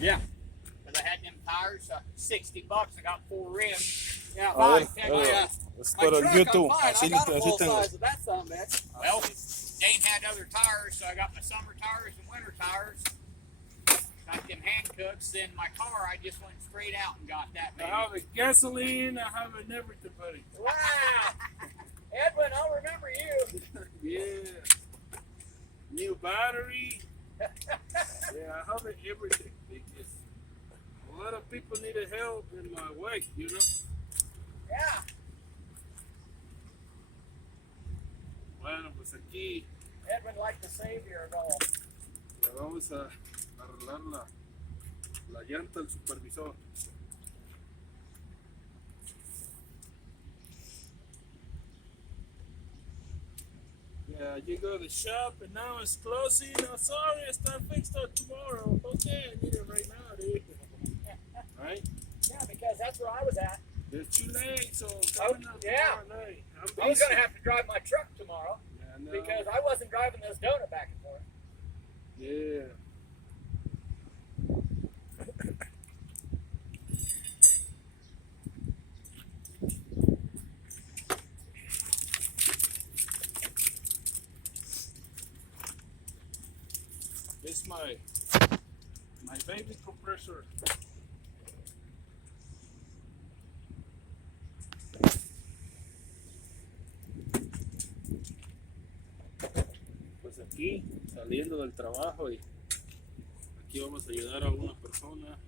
Yeah. Because I had them tires, $60. I got 4 rims. Yeah, A ver, fine. My pero en truck, YouTube, I'm fine. así, I got a así full tengo. size of that son of a bitch. Well, Dane had other tires, so I got my summer tires and winter tires. Got them Hancooks. Then my car, I just went straight out and got that. Baby. I have a gasoline, I have an everything, buddy. Wow. Edwin, I'll remember you. Yeah. New battery. Yeah, I have everything. Because a lot of people needed help in my way, you know? Yeah. Bueno, pues aquí Edwin like the savior of all. le vamos a arreglar la llanta al supervisor. Yeah, you go to the shop and now it's closing. I'm sorry, it's not fixed till tomorrow. Okay, I need it right now, dude. Right? Yeah, because that's where I was at. It's too late, so coming up tomorrow night. I was going to have to drive my truck tomorrow Yeah, no. because I wasn't driving this donut back and forth. Yeah. This is my baby compressor. Pues aquí, saliendo del trabajo, y aquí vamos a ayudar a una persona.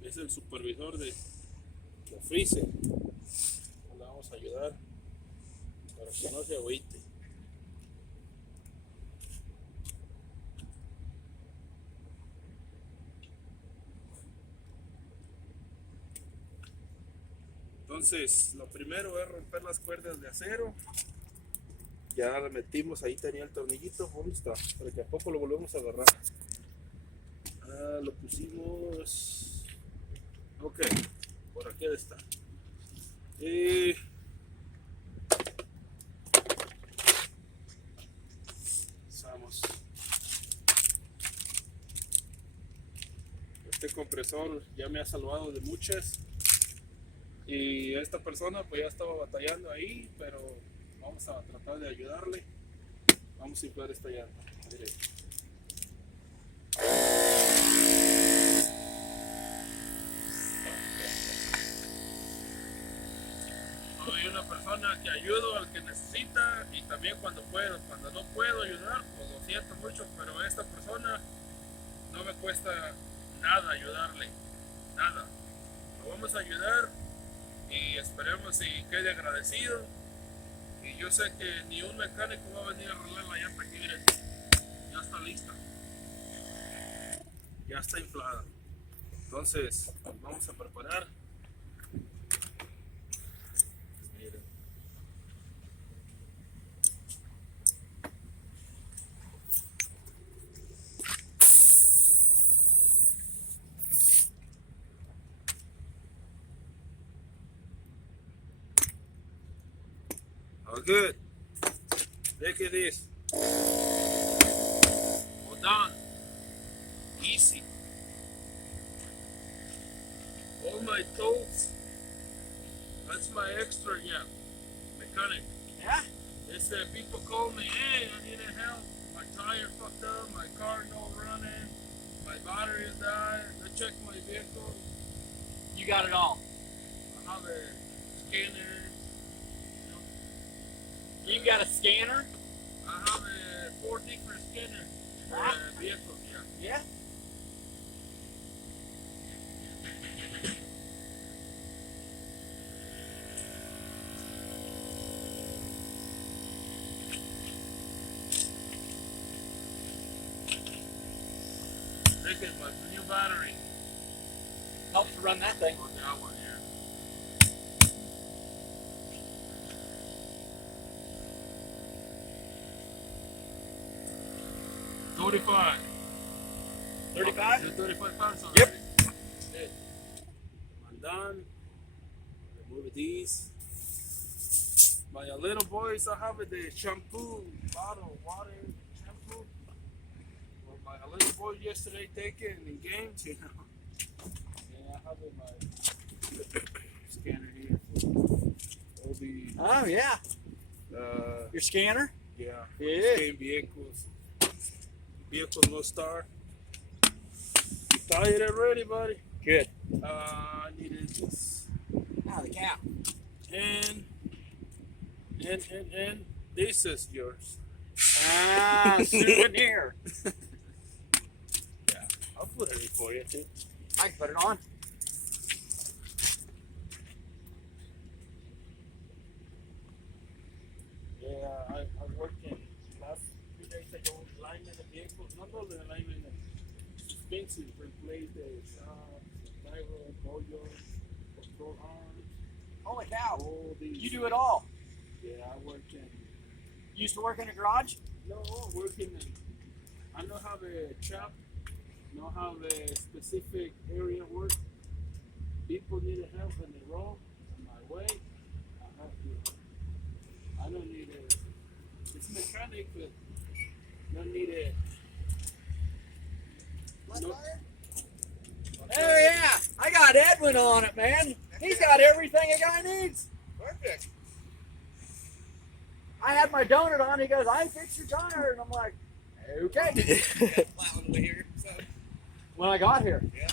Es el supervisor de freezer. Le vamos a ayudar para que no se agüite. Entonces, lo primero es romper las cuerdas de acero. Ya le metimos, ahí tenía el tornillito, ¿dónde está? Pero que a poco lo volvemos a agarrar. Lo pusimos. Ok, por aquí está. Vamos. Este compresor ya me ha salvado de muchas. Y esta persona pues ya estaba batallando ahí, pero vamos a tratar de ayudarle. Vamos a inflar esta llanta. Mire. Soy una persona que ayudo al que necesita y también cuando puedo. Cuando no puedo ayudar, pues lo siento mucho, pero a esta persona no me cuesta nada ayudarle. Nada. Lo vamos a ayudar. Y esperemos y quede agradecido. Y yo sé que ni un mecánico va a venir a arreglar la llanta aquí, miren. Ya está lista. Ya está inflada. Entonces, vamos a preparar. Miren. All good. Look at this. All done. Easy. All my tools. That's my extra, yeah. Mechanic. Yeah? It's people call me, hey, I need help. My tire fucked up, my car no running, my battery is dying. I check my vehicle. You got it all. I have a scanner. You got a scanner? I have 4 different scanners for the vehicle, yeah. Yeah? This is my new battery. Helps to run that thing. On that one, yeah. $35. 35? 35 pounds already. Yep. Good. I'm done. Remove these. My little boys, I have the shampoo bottle, water shampoo. For my little boy yesterday taking in games, you know. Yeah, I have my scanner here for all the Oh yeah. Your scanner? yeah, Yeah. scan vehicles. Vehicle no star. You tired already, buddy? Good. I needed this. Oh, the cow. And this is yours. Ah, souvenir. Yeah, I'll put it in for you too. I can put it on. Yeah, I worked in last 3 days ago alignment of vehicles, not only alignment of suspension, replace the shocks, gyro, boilers, control arms, Holy cow. all these. You do it all. Yeah, I work in. You used to work in a garage? No, working in. I know how the shop, know how the specific area work. People need help in the road, on my way. I have to. I don't need a. It's mechanic, but don't need a. No, Oh yeah. I got Edwin on it, man. He's got everything a guy needs. Perfect. I had my donut on. He goes, I fixed your tire. And I'm like, okay. Plowing over here. So, When I got here. yeah.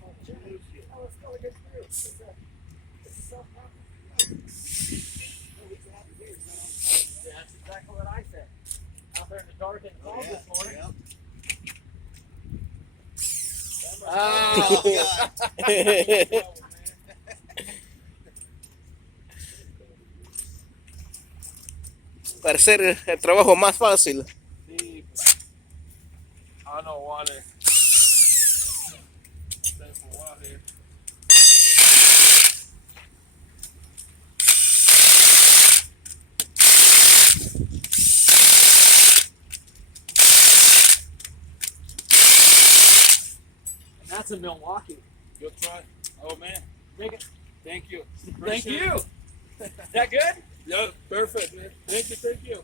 Oh, it's going to get through. It's yeah, that's exactly what I said. Out there in the dark and the fog this morning. Yeah. Oh, God. Para hacer el trabajo más fácil. Sí, I don't want it. Stay for a while here. and that's in Milwaukee. You'll try. Oh man, Make it. thank you. Thank Appreciate you. it. Is that good? Yeah, perfect, man. Thank you.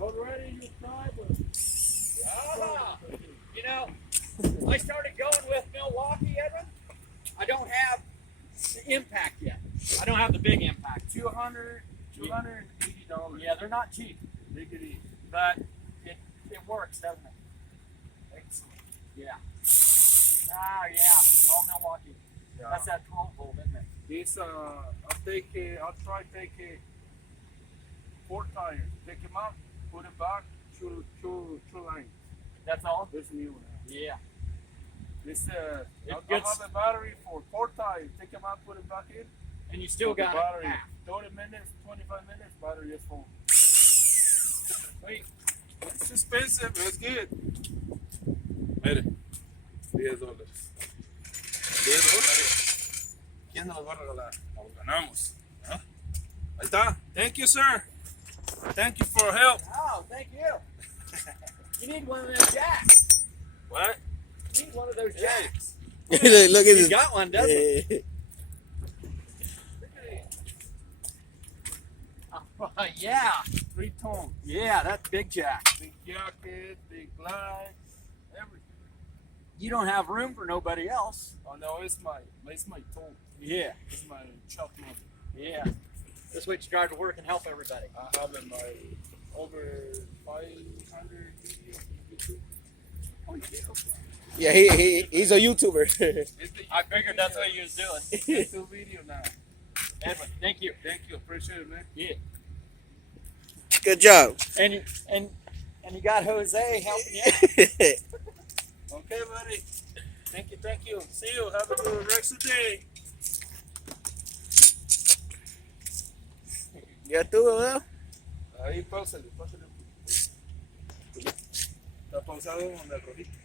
Already you tried, but Ah, you know, I started going with Milwaukee, Edwin. I don't have the impact yet. I don't have the big impact. $280. Yeah, they're not cheap, Take it easy. but it works, doesn't it? Excellent. Yeah. Ah, yeah. All Milwaukee. Yeah. That's that 12 volt, isn't it? This I'll try take 4 tires. Take them out, put it back, two lines. That's all? This new one. Yeah. This I'll gets- have the battery for 4 tires. Take them out, put it back in. And you still Put the got battery. it half. 30 minutes, 25 minutes, battery is full. Wait, it's expensive, but it's good. Mire, $10. $10. ¿Quién nos los va a regalar? Nos ganamos. ¿Ah? Ahí está. Thank you, sir. Thank you for help. Oh, thank you. You need one of those jacks. What? You need one of those jacks. Look at He's this. got one, doesn't he? Eh, Oh, yeah. 3 tone. Yeah, that's big jack. Big jacket, big lights, everything. You don't have room for nobody else. Oh no, it's my tone. Yeah. It's my chop money. Yeah. This way you drive to work and help everybody. I have in my over 500 videos on YouTube. Oh yeah. yeah, he's a YouTuber. It's the I figured that's what you was doing. YouTube video now. Edwin, thank you. Thank you, appreciate it, man. Yeah. Good job. And you got Jose helping you out. Okay, buddy. Thank you. See you. Have a good rest of the day. Ya estuvo, ¿verdad? Ahí, páusale. Está pausado en el rojito.